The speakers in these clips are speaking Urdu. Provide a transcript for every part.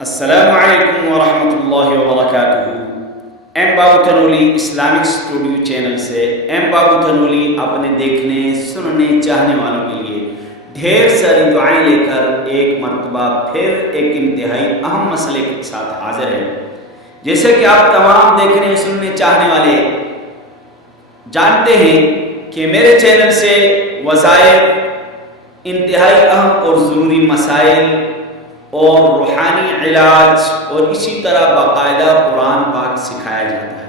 السلام علیکم ورحمۃ اللہ وبرکاتہ۔ ایم بابو تنولی اسلامک اسٹوڈیو چینل سے ایم بابو تنولی اپنے دیکھنے سننے چاہنے والوں کے لیے ڈھیر ساری دعائیں لے کر ایک مرتبہ پھر ایک انتہائی اہم مسئلے کے ساتھ حاضر ہے۔ جیسے کہ آپ تمام دیکھنے سننے چاہنے والے جانتے ہیں کہ میرے چینل سے وظائف، انتہائی اہم اور ضروری مسائل اور روحانی علاج اور اسی طرح باقاعدہ قرآن پاک سکھایا جاتا ہے۔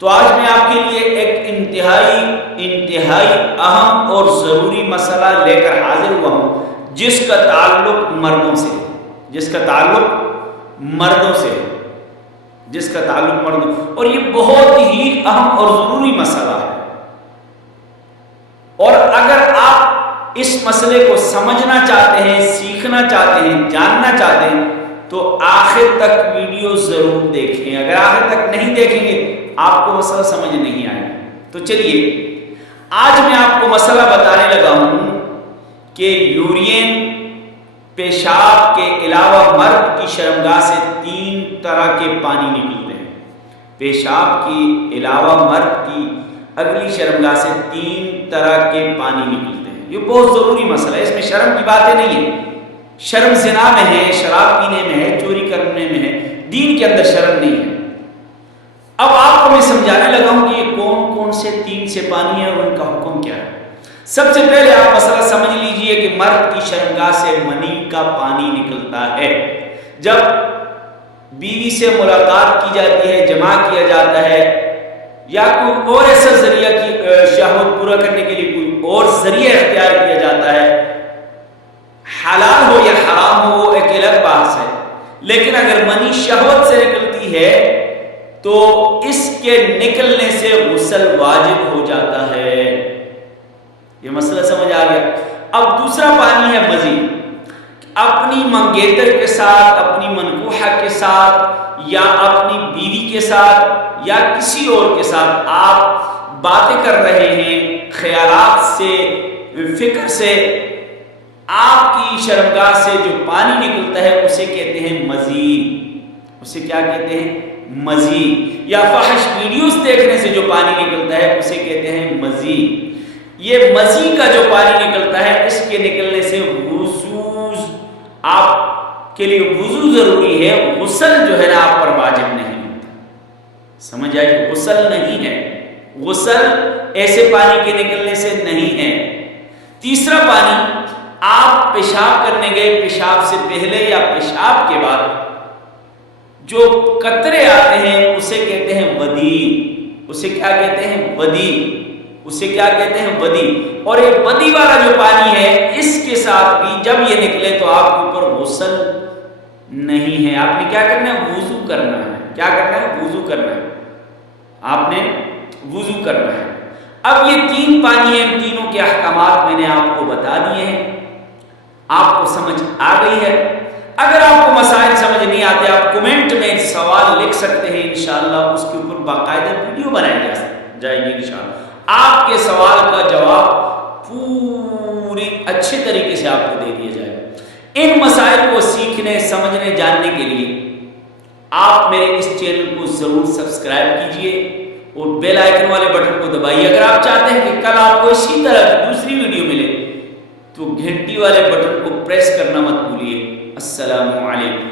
تو آج میں آپ کے لیے ایک انتہائی اہم اور ضروری مسئلہ لے کر حاضر ہوا ہوں جس کا تعلق مردوں سے اور یہ بہت ہی اہم اور ضروری مسئلہ ہے۔ اور اگر آپ اس مسئلے کو سمجھنا چاہتے ہیں، سیکھنا چاہتے ہیں، جاننا چاہتے ہیں تو آخر تک ویڈیو ضرور دیکھیں۔ اگر آخر تک نہیں دیکھیں گے آپ کو مسئلہ سمجھ نہیں آئے گا۔ تو چلیے آج میں آپ کو مسئلہ بتانے لگا ہوں کہ یورین پیشاب کے علاوہ مرد کی شرمگاہ سے 3 طرح کے پانی نکلتے ہیں۔ پیشاب کے علاوہ مرد کی اگلی شرمگاہ سے 3 طرح کے پانی نکلتے ہیں۔ یہ بہت ضروری مسئلہ ہے، اس میں شرم کی باتیں نہیں ہیں۔ شرم زنا میں ہے، شراب پینے میں ہے، چوری کرنے میں ہے، دین کے اندر شرم نہیں ہے۔ اب آپ کو میں سمجھانے لگا ہوں کہ یہ کون کون سے 3 سے پانی ہے اور ان کا حکم کیا ہے۔ سب سے پہلے آپ مسئلہ سمجھ لیجئے کہ مرد کی شرمگاہ سے منی کا پانی نکلتا ہے۔ جب بیوی سے ملاقات کی جاتی ہے، جماع کیا جاتا ہے یا کوئی اور ایسا ذریعہ کی شہوت پورا کرنے کے لیے کوئی اور ذریعہ اختیار کیا جاتا ہے، حلال ہو یا حرام ہو وہ ایک الگ بات ہے، لیکن اگر منی شہوت سے نکلتی ہے تو اس کے نکلنے سے غسل واجب ہو جاتا ہے۔ یہ مسئلہ سمجھ آ گیا۔ اب دوسرا پانی ہے مزی۔ اپنی منگیتر کے ساتھ، اپنی منکوحہ کے ساتھ یا اپنی بیوی کے ساتھ یا کسی اور کے ساتھ آپ باتیں کر رہے ہیں، خیالات سے، فکر سے، آپ کی شرمگاہ سے جو پانی نکلتا ہے اسے کہتے ہیں مزی۔ اسے کیا کہتے ہیں؟ مزی۔ یا فحش ویڈیوز دیکھنے سے جو پانی نکلتا ہے اسے کہتے ہیں مزی۔ یہ مزی کا جو پانی نکلتا ہے اس کے نکلنے سے وضو، آپ کے لیے وضو ضروری ہے، غسل جو ہے نا آپ پر واجب نہیں ہوتا۔ سمجھ آئی؟ غسل نہیں ہے، غسل ایسے پانی کے نکلنے سے نہیں ہے۔ تیسرا پانی، آپ پیشاب کرنے گئے، پیشاب سے پہلے یا پیشاب کے بعد جو قطرے آتے ہیں اسے کہتے ہیں ودی۔ اسے کیا کہتے ہیں؟ ودی۔ اسے کیا کہتے ہیں؟ ودی۔ اور یہ ودی والا جو پانی ہے اس کے ساتھ بھی جب یہ نکلے تو آپ کے اوپر غسل نہیں ہے، آپ نے کیا کرنا ہے؟ وضو کرنا ہے۔ کیا کرنا ہے؟ وضو کرنا ہے۔ آپ نے وضو کرنا ہے۔ اب یہ 3 پانی ہیں، ان تینوں کے احکامات میں نے آپ کو بتا دیے ہیں۔ آپ کو سمجھ آ گئی ہے؟ اگر آپ کو مسائل سمجھ نہیں آتے آپ کومنٹ میں سوال لکھ سکتے ہیں، انشاءاللہ اس کے اوپر باقاعدہ ویڈیو بنائی جائے گی انشاءاللہ۔ آپ کے سوال کا جواب پوری اچھے طریقے سے آپ کو دے دیا جائے گا۔ ان مسائل کو سیکھنے، سمجھنے، جاننے کے لیے آپ میرے اس چینل کو ضرور سبسکرائب کیجئے اور بیل آئیکن والے بٹن کو دبائیے۔ اگر آپ چاہتے ہیں کہ کل آپ کو اسی طرح دوسری ویڈیو ملے تو گھنٹی والے بٹن کو پریس کرنا مت بھولیے۔ السلام علیکم۔